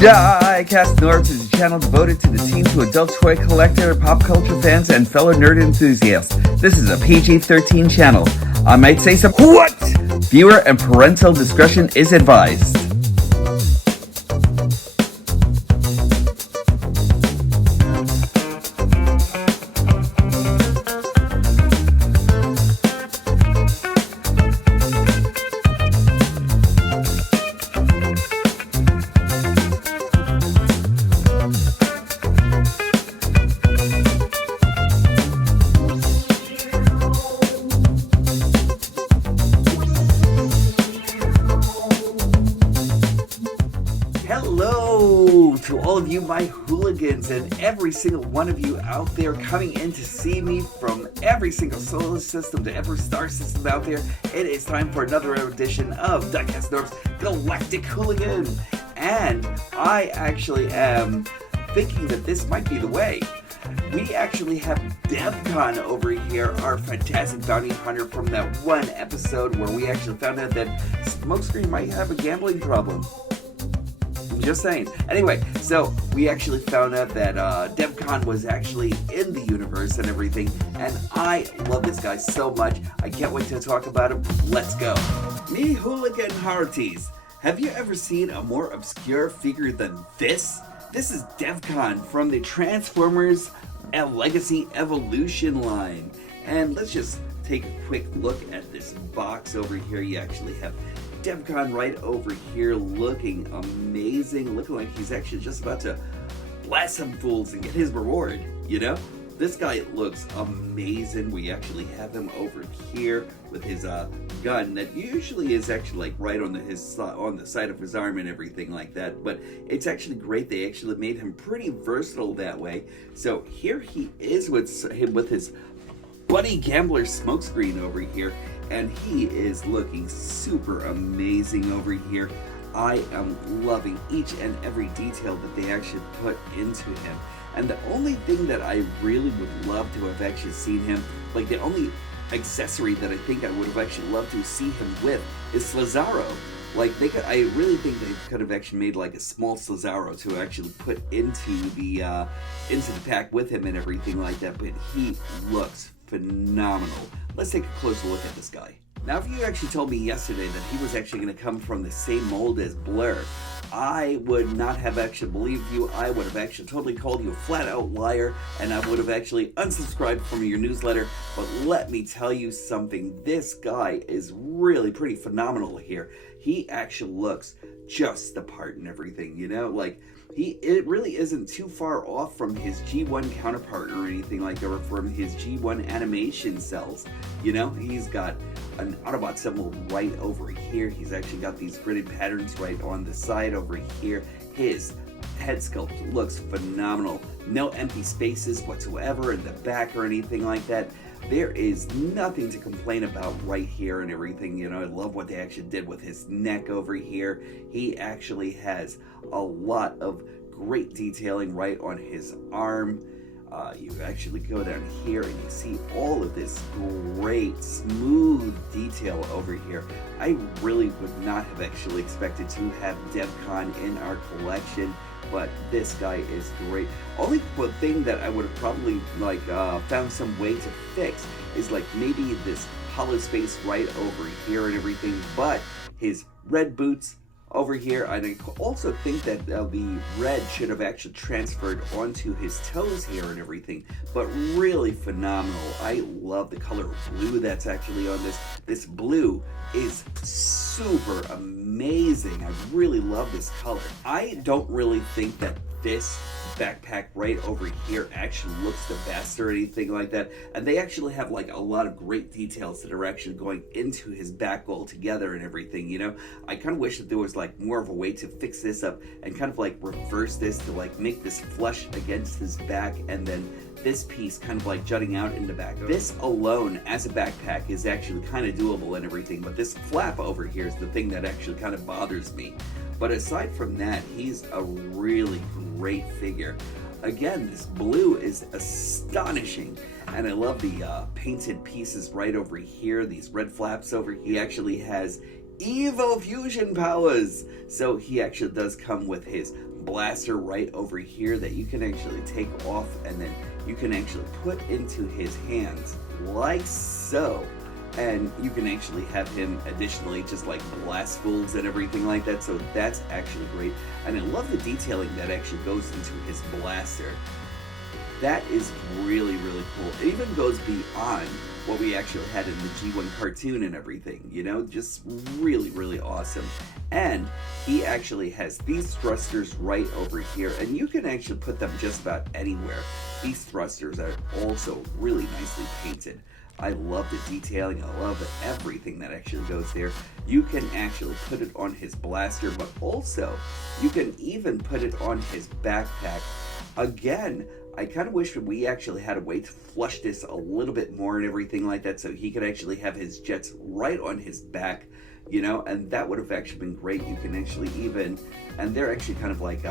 DIECAST NORBZ is a channel devoted to the teen to adult toy collector, pop culture fans, and fellow nerd enthusiasts. This is a PG-13 channel. I might say some what? Viewer and parental discretion is advised. Hello to all of you, my hooligans, and every single one of you out there coming in to see me from every single solar system to every star system out there. It is time for another edition of DIECAST NORBZ Galactic Hooligan, and I actually am thinking that this might be the way. We actually have DEVCON over here, our fantastic bounty hunter from that one episode where we actually found out that Smokescreen might have a gambling problem. Just saying. Anyway, so we actually found out that DEVCON was actually in the universe and everything, and I love this guy so much. I can't wait to talk about him. Let's go. Me hooligan hearties, have you ever seen a more obscure figure than this? This is DEVCON from the Transformers Legacy Evolution line. And let's just take a quick look at this box over here. You actually have DEVCON right over here looking amazing, looking like he's actually just about to blast some fools and get his reward, you know? This guy looks amazing. We actually have him over here with his gun that usually is actually like right on the side of his arm and everything like that, but it's actually great. They actually made him pretty versatile that way. So here he is with his buddy gambler Smokescreen over here, and he is looking super amazing over here. I am loving each and every detail that they actually put into him. And the only thing that I really would love to have actually seen him, like the only accessory that I think I would have actually loved to see him with is Slazaro. Like I really think they could have actually made like a small Slazaro to actually put into the pack with him and everything like that. But he looks phenomenal. Let's take a closer look at this guy. Now, if you actually told me yesterday that he was actually going to come from the same mold as Blur, I would not have actually believed you. I would have actually totally called you a flat out liar, and I would have actually unsubscribed from your newsletter. But let me tell you something, this guy is really pretty phenomenal here. He actually looks just the part and everything, you know, like it really isn't too far off from his G1 counterpart or anything like that, or from his G1 animation cells. You know, he's got an Autobot symbol right over here. He's actually got these gridded patterns right on the side over here. His head sculpt looks phenomenal. No empty spaces whatsoever in the back or anything like that. There is nothing to complain about right here and everything. You know, I love what they actually did with his neck over here. He actually has a lot of great detailing right on his arm. You actually go down here and you see all of this great smooth detail over here. I really would not have actually expected to have DEVCON in our collection, but this guy is great. Only thing that I would have probably like found some way to fix is like maybe this hollow space right over here and everything, but his red boots over here, and I also think that the red should have actually transferred onto his toes here and everything, but really phenomenal. I love the color of blue that's actually on this. This blue is super amazing. I really love this color. I don't really think that this backpack right over here actually looks the best or anything like that, and they actually have like a lot of great details that are actually going into his back altogether and everything, you know. I kind of wish that there was like more of a way to fix this up and kind of like reverse this to like make this flush against his back, and then this piece kind of like jutting out in the back. This alone as a backpack is actually kind of doable and everything, but this flap over here is the thing that actually kind of bothers me. But aside from that, he's a really great figure. Again, this blue is astonishing, and I love the painted pieces right over here, these red flaps over here. He actually has Evo fusion powers. So he actually does come with his blaster right over here that you can actually take off, and then you can actually put into his hands like so. And you can actually have him additionally just like blast fools and everything like that. So that's actually great. And I love the detailing that actually goes into his blaster. That is really, really cool. It even goes beyond what we actually had in the G1 cartoon and everything, you know, just really, really awesome. And he actually has these thrusters right over here, and you can actually put them just about anywhere. These thrusters are also really nicely painted. I love the detailing, I love everything that actually goes there. You can actually put it on his blaster, but also you can even put it on his backpack. Again, I kind of wish we actually had a way to flush this a little bit more and everything like that, so he could actually have his jets right on his back, you know, and that would have actually been great. You can actually even, and they're actually kind of like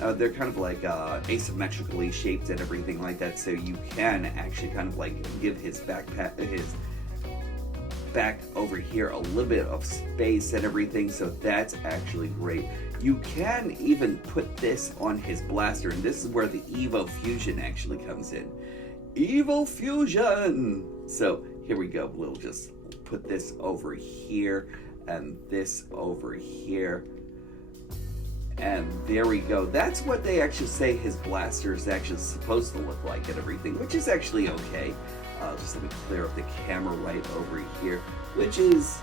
asymmetrically shaped and everything like that, so you can actually kind of like give his backpack, his back over here, a little bit of space and everything, so that's actually great. You can even put this on his blaster, and this is where the Evo Fusion actually comes in. Evo Fusion! So here we go, we'll just put this over here, and this over here. And there we go. That's what they actually say his blaster is actually supposed to look like and everything, which is actually okay. Just let me clear up the camera right over here, which is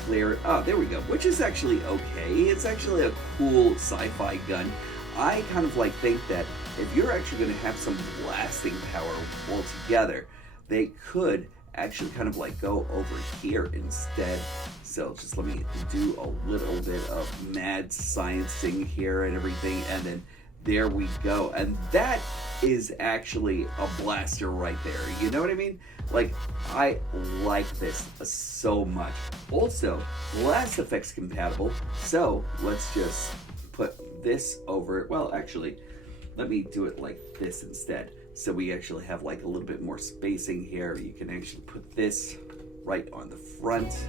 clear. Oh, there we go. Which is actually okay. It's actually a cool sci-fi gun. I kind of like think that if you're actually going to have some blasting power altogether, they could actually kind of like go over here instead. So just let me do a little bit of mad sciencing here and everything, and then there we go. And that is actually a blaster right there. You know what I mean? Like, I like this so much. Also, blast effects compatible. So let's just put this over. Well, actually, let me do it like this instead. So we actually have like a little bit more spacing here. You can actually put this right on the front.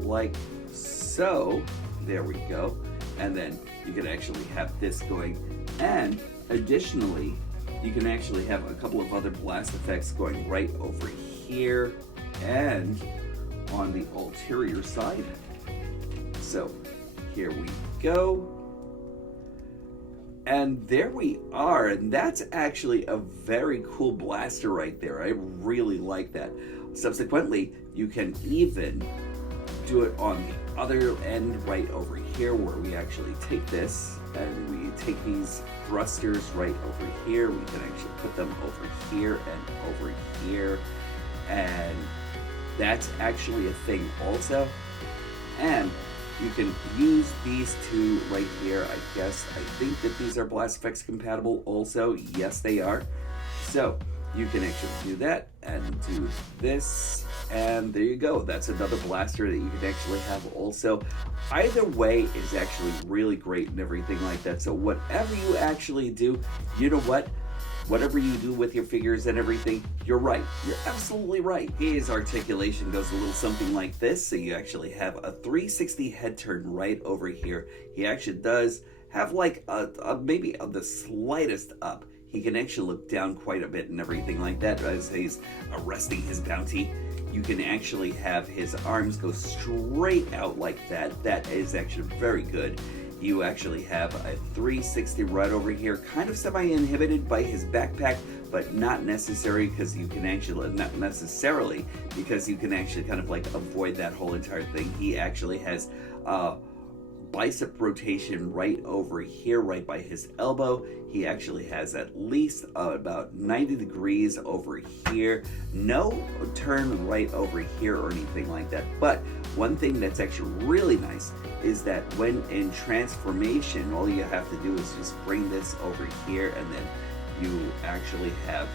Like so. There we go. And then you can actually have this going. And additionally, you can actually have a couple of other blast effects going right over here and on the ulterior side. So here we go. And there we are, and that's actually a very cool blaster right there. I really like that. Subsequently, you can even do it on the other end right over here, where we actually take this and we take these thrusters right over here. We can actually put them over here and over here, and that's actually a thing also. And you can use these two right here. I think that these are blast effects compatible also. Yes, they are. So you can actually do that and do this, and there you go. That's another blaster that you can actually have also. Either way is actually really great and everything like that. So whatever you actually do, you know what? Whatever you do with your figures and everything, you're right. You're absolutely right. His articulation goes a little something like this. So you actually have a 360 head turn right over here. He actually does have like maybe the slightest up. He can actually look down quite a bit and everything like that as he's arresting his bounty. You can actually have his arms go straight out like that. That is actually very good. You actually have a 360 right over here, kind of semi-inhibited by his backpack, but not necessary because you can actually, not necessarily, because you can actually kind of like avoid that whole entire thing. He actually has bicep rotation right over here, right by his elbow. He actually has at least about 90 degrees over here. No turn right over here or anything like that. But one thing that's actually really nice is that when in transformation, all you have to do is just bring this over here, and then you actually have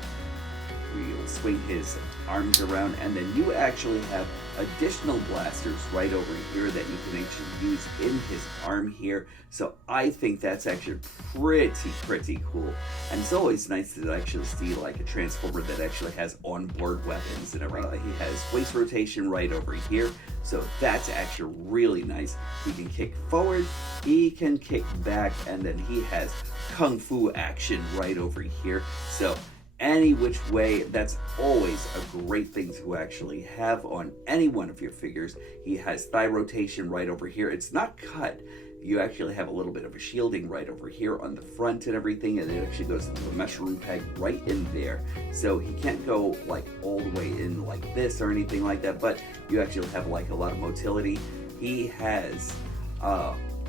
we'll swing his arms around, and then you actually have additional blasters right over here that you can actually use in his arm here. So I think that's actually pretty cool. And it's always nice to actually see like a Transformer that actually has onboard weapons and everything. He has waist rotation right over here, so that's actually really nice. He can kick forward, he can kick back, and then he has kung fu action right over here. So any which way, that's always a great thing to actually have on any one of your figures. He has thigh rotation right over here. It's not cut. You actually have a little bit of a shielding right over here on the front and everything, and it actually goes into a mushroom peg right in there. So he can't go like all the way in like this or anything like that, but you actually have like a lot of motility. He has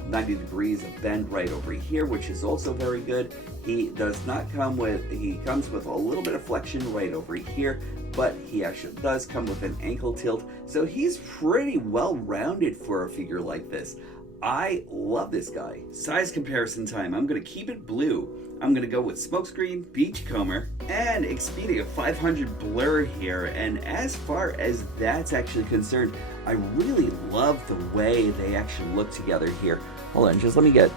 90 degrees of bend right over here, which is also very good. He does not come with, he comes with a little bit of flexion right over here, but he actually does come with an ankle tilt. So he's pretty well rounded for a figure like this. I love this guy. Size comparison time. I'm going to keep it blue. I'm going to go with Smokescreen, Beachcomber, and Expedia 500 Blur here. And as far as that's actually concerned, I really love the way they actually look together here. Hold on, just let me get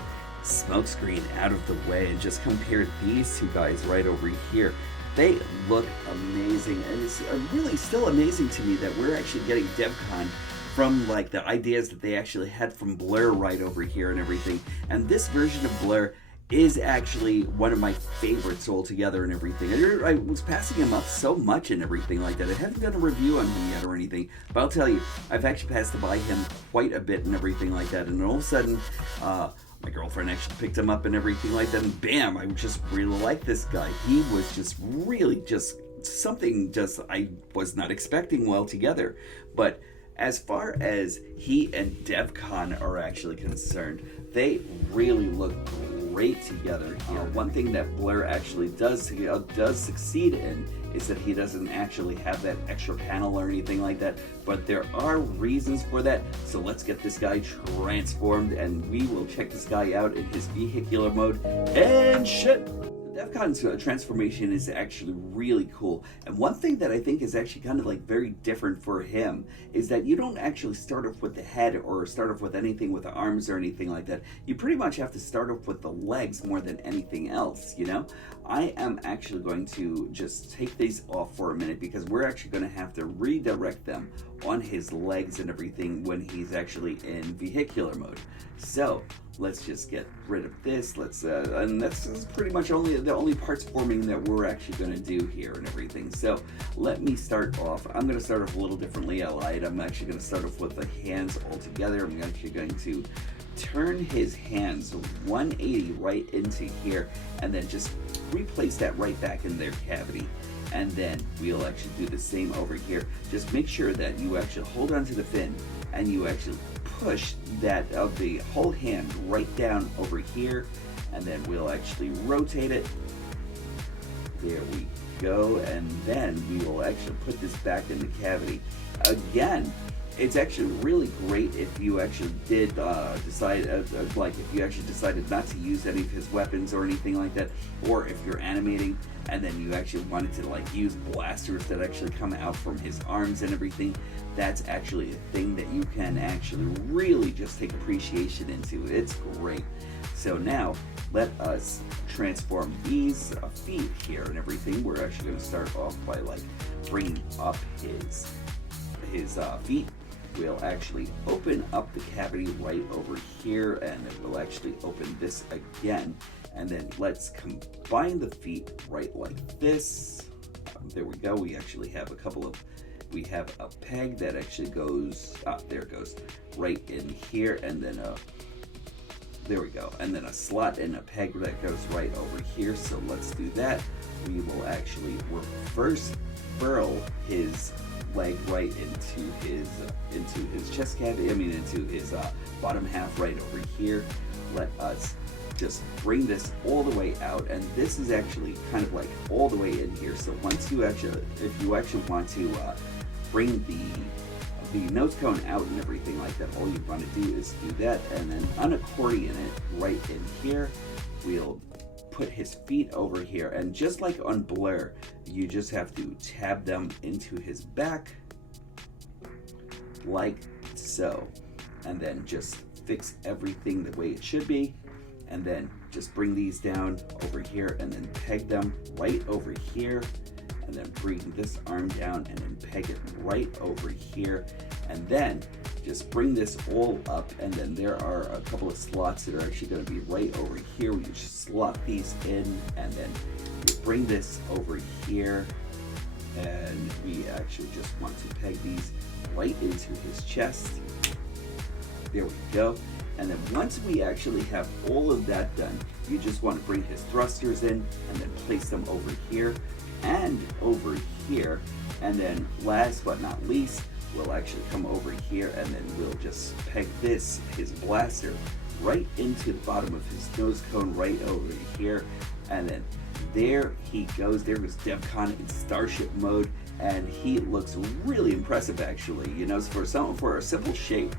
Smokescreen out of the way and just compare these two guys right over here. They look amazing, and it's really still amazing to me that we're actually getting DEVCON from like the ideas that they actually had from Blur right over here and everything. And this version of Blur is actually one of my favorites altogether and everything. I was passing him up so much and everything like that. I haven't done a review on him yet or anything, but I'll tell you, I've actually passed by him quite a bit and everything like that. And all of a sudden, my girlfriend actually picked him up and everything like that, and bam, I just really like this guy. He was just really just something just I was not expecting well together. But as far as he and DEVCON are actually concerned, they really look great together here. One thing that Blur actually does succeed in is that he doesn't actually have that extra panel or anything like that, but there are reasons for that. So let's get this guy transformed, and we will check this guy out in his vehicular mode. And shit! DEVCON's transformation is actually really cool, and one thing that I think is actually kind of like very different for him is that you don't actually start off with the head or start off with anything with the arms or anything like that. You pretty much have to start off with the legs more than anything else, you know? I am actually going to just take these off for a minute because we're actually going to have to redirect them on his legs and everything when he's actually in vehicular mode. So let's just get rid of this. And that's pretty much the only parts forming that we're actually going to do here and everything. So let me start off. I'm going to start off a little differently. I lied. I'm actually going to start off with the hands all together. I'm actually going to turn his hands 180 right into here, and then just replace that right back in their cavity. And then we'll actually do the same over here. Just make sure that you actually hold onto the fin and you actually push that of the whole hand right down over here, and then we'll actually rotate it. There we go, and then we will actually put this back in the cavity. Again, it's actually really great if you actually did decide, like if you actually decided not to use any of his weapons or anything like that, or if you're animating and then you actually wanted to like use blasters that actually come out from his arms and everything. That's actually a thing that you can actually really just take appreciation into. It's great. So now let us transform these feet here and everything. We're actually going to start off by like bringing up his feet. We'll actually open up the cavity right over here, and then we'll actually open this again, and then let's combine the feet right like this. There we go. We actually have we have a peg that actually goes, there it goes, right in here, and then there we go, and then a slot and a peg that goes right over here. So let's do that. We will actually reverse furl his leg right into his chest cavity, into his bottom half right over here. Let us just bring this all the way out, and this is actually kind of like all the way in here. So once you actually, if you actually want to bring the nose cone out and everything like that, all you want to do is do that, and then unaccordion it right in here. We'll put his feet over here, and just like on Blur, you just have to tab them into his back like so, and then just fix everything the way it should be, and then just bring these down over here and then peg them right over here, and then bring this arm down and then peg it right over here, and then just bring this all up, and then there are a couple of slots that are actually going to be right over here. We just slot these in, and then you bring this over here, and we actually just want to peg these right into his chest. There we go. And then once we actually have all of that done, you just want to bring his thrusters in and then place them over here and over here. And then last but not least, we'll actually come over here and then we'll just peg this, his blaster, right into the bottom of his nose cone right over here. And then there he goes. There goes DEVCON in Starship mode, and he looks really impressive actually. You know, for a simple shape,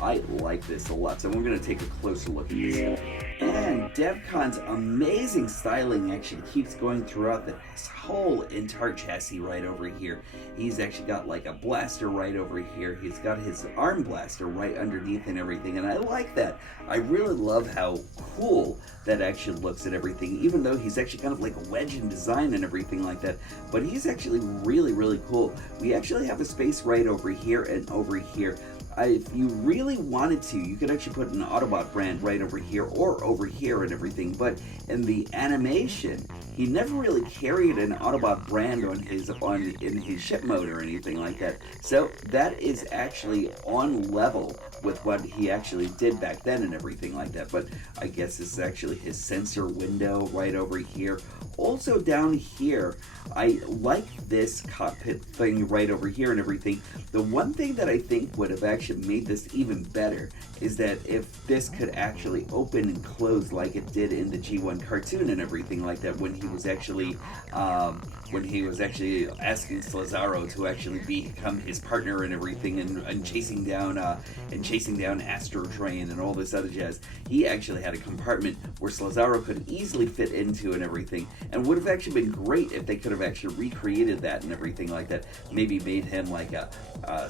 I like this a lot. So we're going to take a closer look at this. And DEVCON's amazing styling actually keeps going throughout this whole entire chassis right over here. He's actually got like a blaster right over here. He's got his arm blaster right underneath and everything. And I like that. I really love how cool that actually looks and everything, even though he's actually kind of like a wedge in design and everything like that. But he's actually really, really cool. We actually have a space right over here and over here. If you really wanted to, you could actually put an Autobot brand right over here or over here and everything, but in the animation, he never really carried an Autobot brand in his ship mode or anything like that. So that is actually on level with what he actually did back then and everything like that. But I guess this is actually his sensor window right over here. Also down here, I like this cockpit thing right over here and everything. The one thing that I think would have actually made this even better is that if this could actually open and close like it did in the G1 cartoon and everything like that, when he was actually asking Slazaro to actually become his partner and everything, and chasing down Astro Train and all this other jazz. He actually had a compartment where Slazaro could easily fit into and everything, and would have actually been great if they could have actually recreated that and everything like that. Maybe made him like a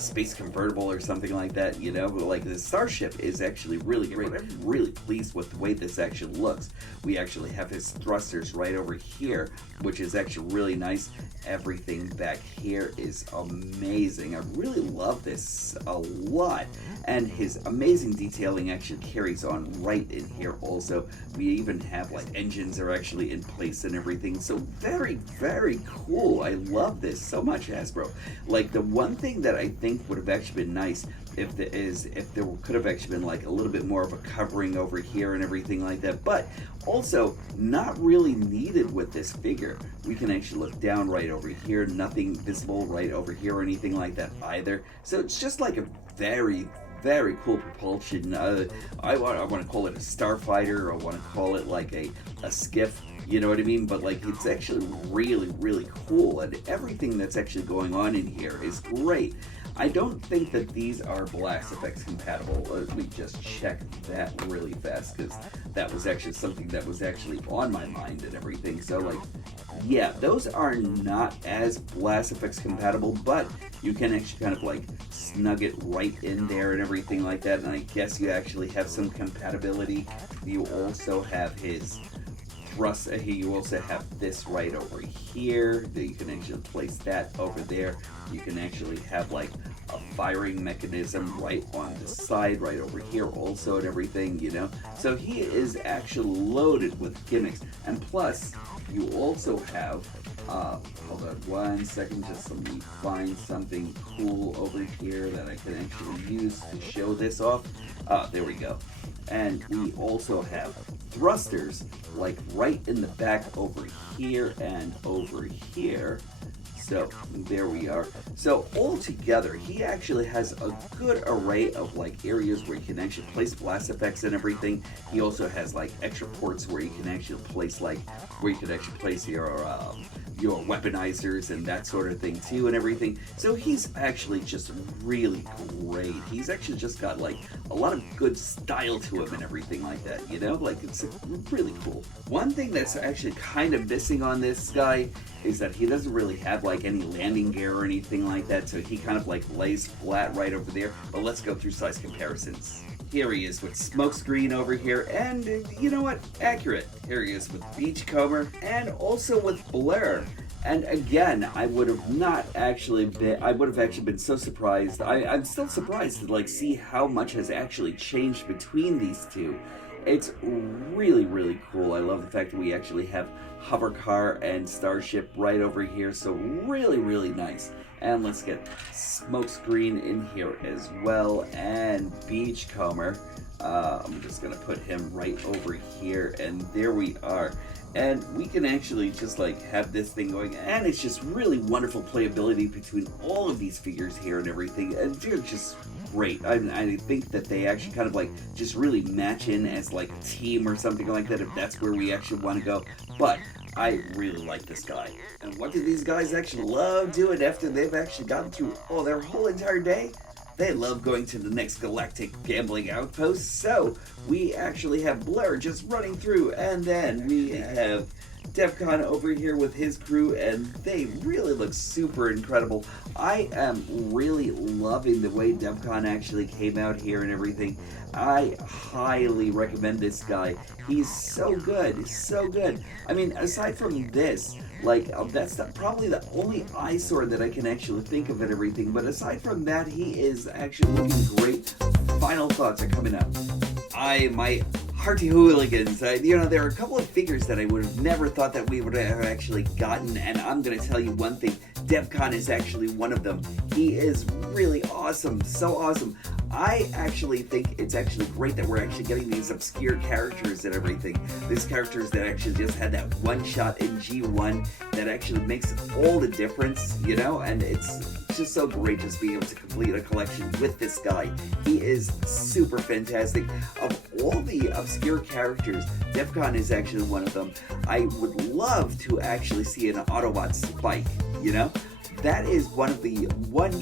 space convertible or something like that, you know. But like the Starship is actually really great. I'm really pleased with the way this actually looks. We actually have his thrusters right over here, which is actually really nice. Everything back here is amazing. I really love this a lot, and his amazing detailing actually carries on right in here also. We even have like engines are actually in place and everything, so very, very cool. I love this so much, Hasbro. Like the one thing that I think would have actually been nice if there could have actually been like a little bit more of a covering over here and everything like that, but also not really needed with this figure. We can actually look down right over here, nothing visible right over here or anything like that either. So it's just like a very, very cool propulsion. I want to call it a starfighter, or I want to call it like a skiff. You know what I mean? But like, it's actually really, really cool, and everything that's actually going on in here is great. I don't think that these are Blast Effects compatible. Let me just check that really fast, because that was actually something that was actually on my mind and everything. So like, yeah, those are not as Blast Effects compatible, but you can actually kind of like snug it right in there and everything like that. And I guess you actually have some compatibility. You also have his thrust. You also have this right over here that you can actually place that over there. You can actually have like a firing mechanism right on the side right over here also and everything, you know. So he is actually loaded with gimmicks, and plus you also have hold on one second, just let me find something cool over here that I can actually use to show this off. There we go. And we also have thrusters like right in the back over here and over here. So there we are. So all together, he actually has a good array of like areas where you can actually place blast effects and everything. He also has like extra ports where you can actually place your your weaponizers and that sort of thing too and everything. So he's actually just really great. He's actually just got like a lot of good style to him and everything like that, you know? Like, it's really cool. One thing that's actually kind of missing on this guy is that he doesn't really have like any landing gear or anything like that, so he kind of like lays flat right over there. But let's go through size comparisons. Here he is with Smokescreen over here, and you know what? Accurate. Here he is with Beachcomber, and also with Blair. And again, I would have actually been so surprised. I'm still surprised to like see how much has actually changed between these two. It's really, really cool. I love the fact that we actually have Hovercar and Starship right over here, so really, really nice. And let's get Smokescreen in here as well, and Beachcomber. I'm just gonna put him right over here, and there we are. And we can actually just like have this thing going, and it's just really wonderful playability between all of these figures here and everything, and they're just great. I think that they actually kind of like just really match in as like a team or something like that, if that's where we actually want to go. But I really like this guy. And what do these guys actually love doing after they've actually gotten through their whole entire day? They love going to the next galactic gambling outpost. So we actually have Blair just running through, and then we have DEVCON over here with his crew, and they really look super incredible. I am really loving the way DEVCON actually came out here and everything. I highly recommend this guy. He's so good. He's so good. I mean, aside from this, like, that's probably the only eyesore that I can actually think of and everything. But aside from that, he is actually looking great. Final thoughts are coming up. My Happy Hooligans. You know, there are a couple of figures that I would have never thought that we would have actually gotten, and I'm going to tell you one thing. DEVCON is actually one of them. He is really awesome. So awesome. I actually think it's actually great that we're actually getting these obscure characters and everything. These characters that actually just had that one shot in G1 that actually makes all the difference, you know? And it's just so great just being able to complete a collection with this guy. He is super fantastic. Of all the obscure characters, DEVCON is actually one of them. I would love to actually see an Autobot Spike, you know? That is one of the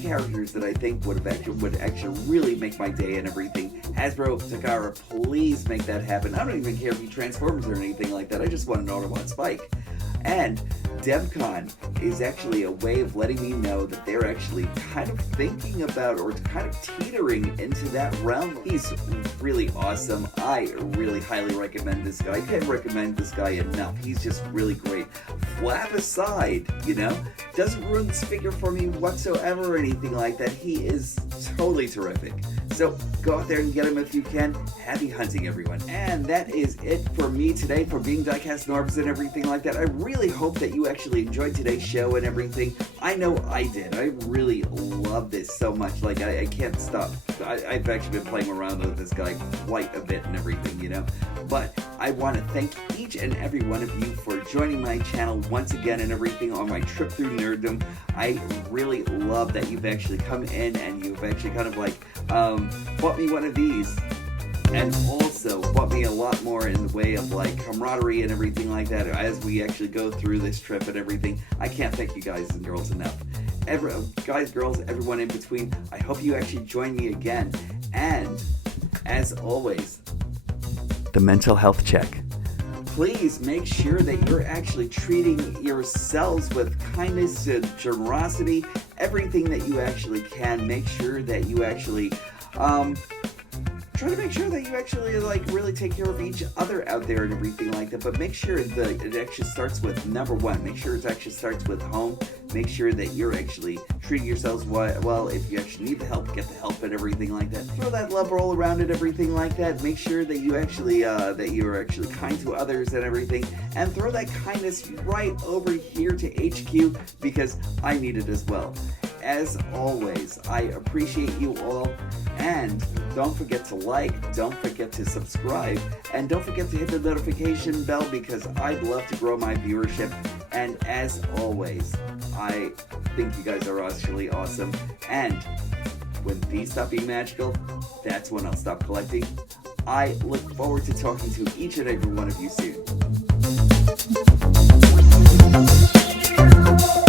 characters that I think would actually really make my day and everything. Hasbro, Takara, please make that happen. I don't even care if he transforms or anything like that. I just want an Autobot Spike. And DEVCON is actually a way of letting me know that they're actually kind of thinking about or kind of teetering into that realm. He's really awesome. I really highly recommend this guy. I can't recommend this guy enough. He's just really great. Flap aside, you know, doesn't ruin this figure for me whatsoever or anything like that. He is totally terrific. So go out there and get him if you can. Happy hunting, everyone. And that is it for me today for being DIECAST NORBZ and everything like that. I really hope that you actually enjoyed today's show and everything. I know I did. I really love this so much. Like, I can't stop. I've actually been playing around with this guy quite a bit and everything, you know. But I want to thank each and every one of you for joining my channel once again and everything on my trip through nerddom. I really love that you've actually come in and you've actually kind of like bought me one of these, and also bought me a lot more in the way of like camaraderie and everything like that as we actually go through this trip and everything. I can't thank you guys and girls enough. Guys, girls, everyone in between, I hope you actually join me again. And as always, the mental health check. Please make sure that you're actually treating yourselves with kindness and generosity. Everything that you actually can. Make sure that you actually try to make sure that you actually like really take care of each other out there and everything like that. But make sure that it actually starts with number one. Make sure it actually starts with home. Make sure that you're actually treating yourselves well. If you actually need the help, get the help and everything like that. Throw that love all around and everything like that. Make sure that you actually that you're actually kind to others and everything, and throw that kindness right over here to HQ because I need it as well. As always, I appreciate you all, and don't forget to like, don't forget to subscribe, and don't forget to hit the notification bell because I'd love to grow my viewership. And as always, I think you guys are actually awesome, and when these stop being magical, that's when I'll stop collecting. I look forward to talking to each and every one of you soon. Bye.